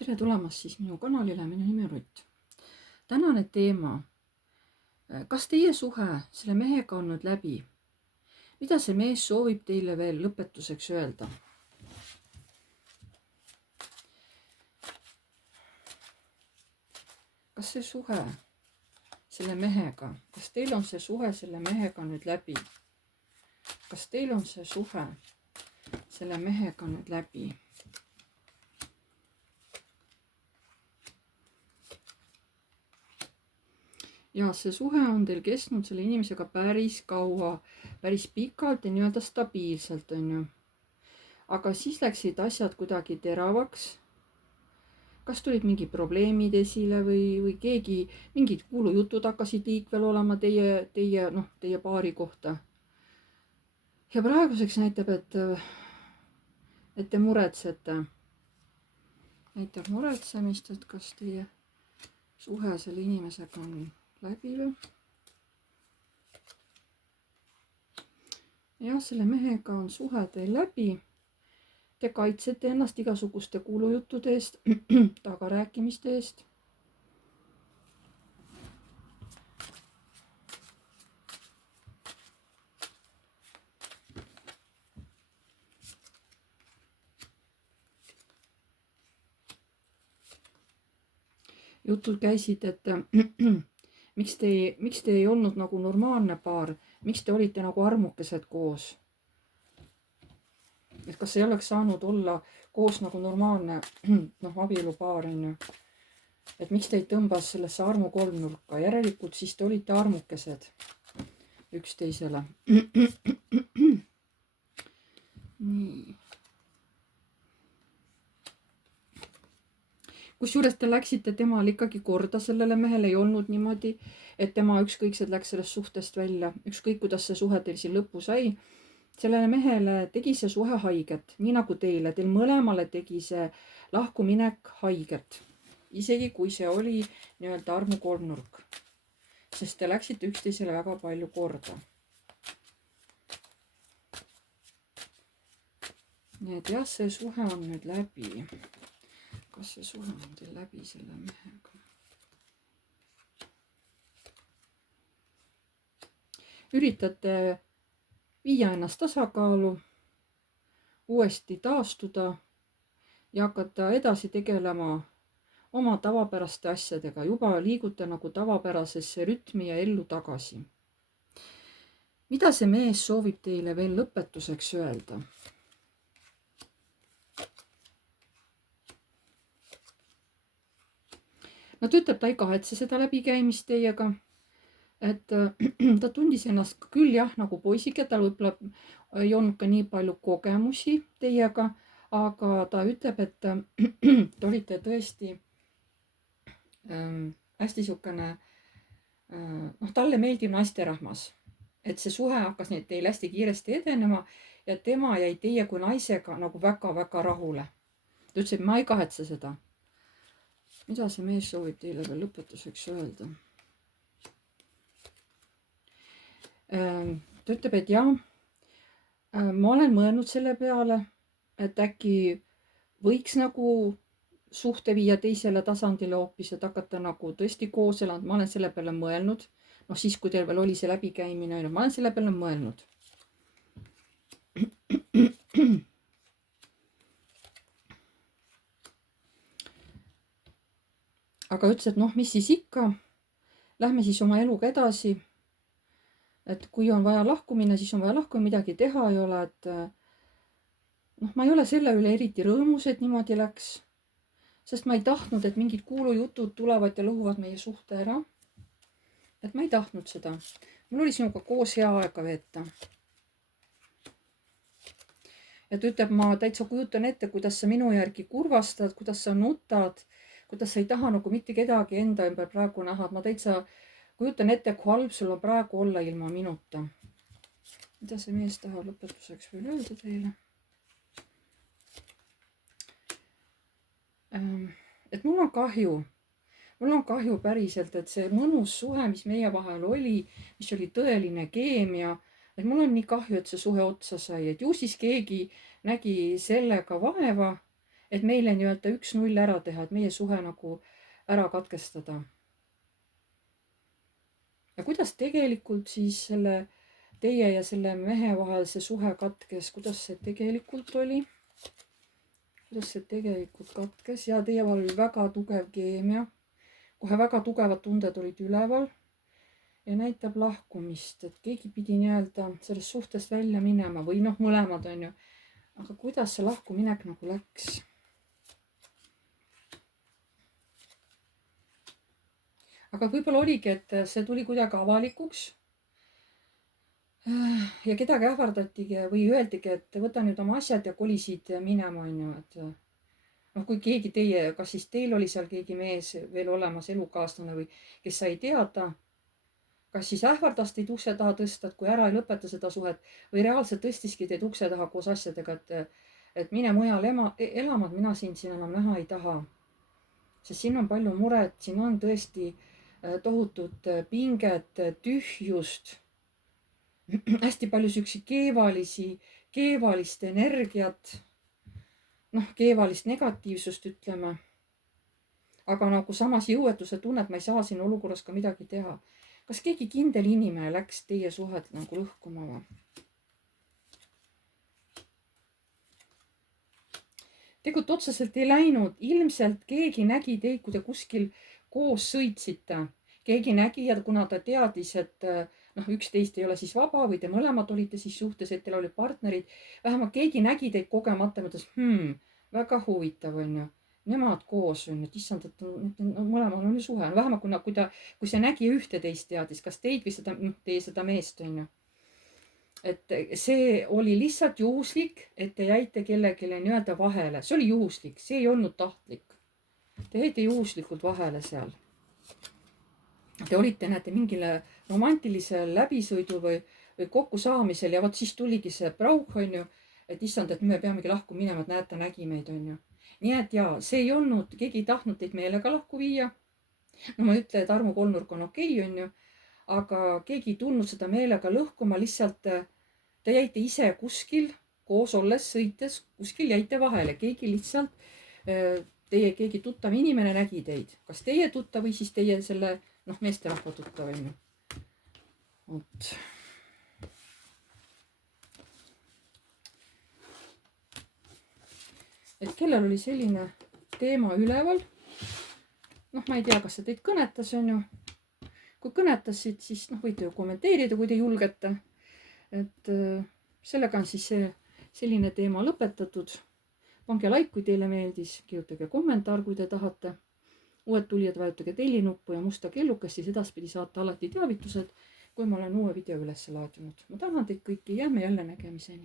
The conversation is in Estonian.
Tere tulemast siis minu kanalile, minu nimi on Rutt. Tänane teema. Kas teie suhe selle mehega on nüüd läbi? Mida see mees soovib teile veel lõpetuseks öelda? Kas see suhe selle mehega, kas teil on see suhe selle mehega nüüd läbi? Kas teil on see suhe selle mehega nüüd läbi? Ja see suhe on teil kestnud selle inimesega päris kaua, päris pikalt ja nii-öelda stabiilselt, on ju. Aga siis läksid asjad kuidagi teravaks. Kas tulid mingid probleemid esile või keegi, mingid kuulujutud hakkasid liikvel olema teie paari kohta. Ja praeguseks näitab, et te muretsete. Näitab muretsemist, et kas teie suhe selle inimesega on läbi või? Jah, selle mehega on suhe teil läbi. Te kaitsete ennast igasuguste kuulujuttude eest, tagarääkimiste eest. Jutud käisid, et miks te ei olnud nagu normaalne paar, miks te olite nagu armukesed koos? Et kas ei oleks saanud olla koos nagu normaalne abielupaar, on ju? Et miks teid tõmbas sellesse armu kolmnurka? Järelikult siis te olite armukesed üksteisele. Nii. Kusjuures te läksite temal ikkagi korda, sellele mehele ei olnud niimoodi, et tema ükskõikselt läks sellest suhtest välja. Ükskõik, kuidas see suhe teil siin lõppu sai. Sellele mehele tegi see suhe haiget, nii nagu teile. Teil mõlemale tegi see lahkuminek haiget. Isegi kui see oli nii-öelda armu kolmnurk. Sest te läksite üksteisele väga palju korda. Nii et jah, see suhe on nüüd läbi. Kas see suhe on teil läbi selle mehega? Üritate viia ennast tasakaalu, uuesti taastuda ja hakata edasi tegelema oma tavapäraste asjadega. Juba liigute nagu tavapärasesse rütmi ja ellu tagasi. Mida see mees soovib teile veel lõpetuseks öelda? No ta ütleb, ta ei kahetse seda läbikäimist teiega. Et ta tundis ennast küll jah, nagu poisike, tal võib-olla ei olnud ka nii palju kogemusi teiega, aga ta ütleb, et te olite tõesti hästi sihukene, talle meeldib naisterahmas. Et see suhe hakkas teil hästi kiiresti edenema ja tema jäi teie kui naisega nagu väga-väga rahule. Ta ütles, et ma ei kahetse seda. Mida see mees soovib teile veel lõpetuseks öelda? Ta ütleb, et jah, ma olen mõelnud selle peale, et äkki võiks nagu suhte viia teisele tasandile hoopis, et hakata nagu tõesti koos elanud. Ma olen selle peale mõelnud. Siis, kui teil veel oli see läbikäimine, ma olen selle peale mõelnud. Aga ütles, et mis siis ikka, lähme siis oma eluga edasi. Et kui on vaja lahkumine, siis on vaja lahkumine, midagi teha ei ole. Et ma ei ole selle üle eriti rõõmus, et niimoodi läks. Sest ma ei tahtnud, et mingid kuulujutud tulevad ja lõhuvad meie suhte ära. Et ma ei tahtnud seda. Mul oli sinuga koos hea aega veeta. Et ütleb, ma täitsa kujutan ette, kuidas sa minu järgi kurvastad, kuidas sa nutad, kuidas sa ei taha nagu mitte kedagi enda ümber praegu näha. Ma täitsa kujutan ette, kui halb sul on praegu olla ilma minuta. Mida see mees tahab lõpetuseks veel öelda teile? Et mul on kahju. Mul on kahju päriselt, et see mõnus suhe, mis meie vahel oli, mis oli tõeline keemia, et mul on nii kahju, et see suhe otsa sai. Et ju siis keegi nägi sellega vaeva, et meile nii-öelda 1-0 ära teha, et meie suhe nagu ära katkestada. ja kuidas tegelikult siis teie ja selle mehe vahel see suhe katkes, kuidas see tegelikult oli? Kuidas see tegelikult katkes? Ja teie vahel oli väga tugev keemia, kohe väga tugevad tunded olid üleval ja näitab lahkumist, et keegi pidi nii-öelda sellest suhtest välja minema või mõlemad on ju. Aga kuidas see lahkuminek nagu läks? Aga võib-olla oligi, et see tuli kuidagi avalikuks. Ja kedagi ähvardatigi või öeldigi, et võta nüüd oma asjad ja koli siit minema, on ju, et kui keegi kas siis teil oli seal keegi mees veel olemas, elukaaslane või kes sai teada, kas siis ähvardas teid ukse taha tõsta, et kui ära ei lõpeta seda suhet või reaalselt tõstiski teid ukse taha koos asjadega, et mine mujal elama, et mina sind siin enam näha ei taha. Sest siin on palju muret, siin on tõesti tohutut pinget, tühjust, hästi palju siukseid keevalist energiat, keevalist negatiivsust, ütleme. Aga nagu samas jõuetuse tunnet, ma ei saa siin olukorras ka midagi teha. Kas keegi kindel inimene läks teie suhet nagu lõhkuma või? Tegelikult otseselt ei läinud. Ilmselt keegi nägi teid, kui te kuskil koos sõitsite. Keegi nägi, ja kuna ta teadis, et üksteist ei ole siis vaba või te mõlemad olite siis suhtes, et teil olid partnerid. Vähemalt keegi nägi teid kogemata, mõtles, väga huvitav on ju. Nemad koos on, et issand, et mõlemal on ju suhe. Vähemalt kui see nägi ühte-teist teadis, kas teid või teie seda meest on ju. Et see oli lihtsalt juhuslik, et te jäite kellelegi nii-öelda vahele. See oli juhuslik, see ei olnud tahtlik. Te jäite juhuslikult vahele seal. Te olite, näete, mingile romantilisel läbisõidu või kokkusaamisel ja vot siis tuligi see prauh on ju, et issand, et me peamegi lahku minema, et näete, nägi meid on ju. Nii et jaa, see ei olnud, keegi ei tahtnud teid meelega lahku viia. Ma ei ütle, et armu kolmnurk on okei, on ju, aga keegi ei tulnud seda meelega lõhkuma, lihtsalt te jäite ise kuskil koos olles, sõites, kuskil jäite vahele. Keegi lihtsalt, keegi tuttav inimene nägi teid. Kas teie tuttav või siis teie selle, meesterahva tuttav on ju. Oot. Et kellel oli selline teema üleval. Ma ei tea, kas see teid kõnetas, on ju. Kui kõnetasid, siis võite ju kommenteerida, kui te julgete. Et sellega on siis selline teema lõpetatud. Pange like, kui teile meeldis. Kirjutage kommentaar, kui te tahate. Uued tulijad vajutage tellinuppu ja musta kellukest, siis edaspidi saate alati teavitused, kui ma olen uue video üles laadinud. Ma tänan teid kõiki, jääme jälle nägemiseni.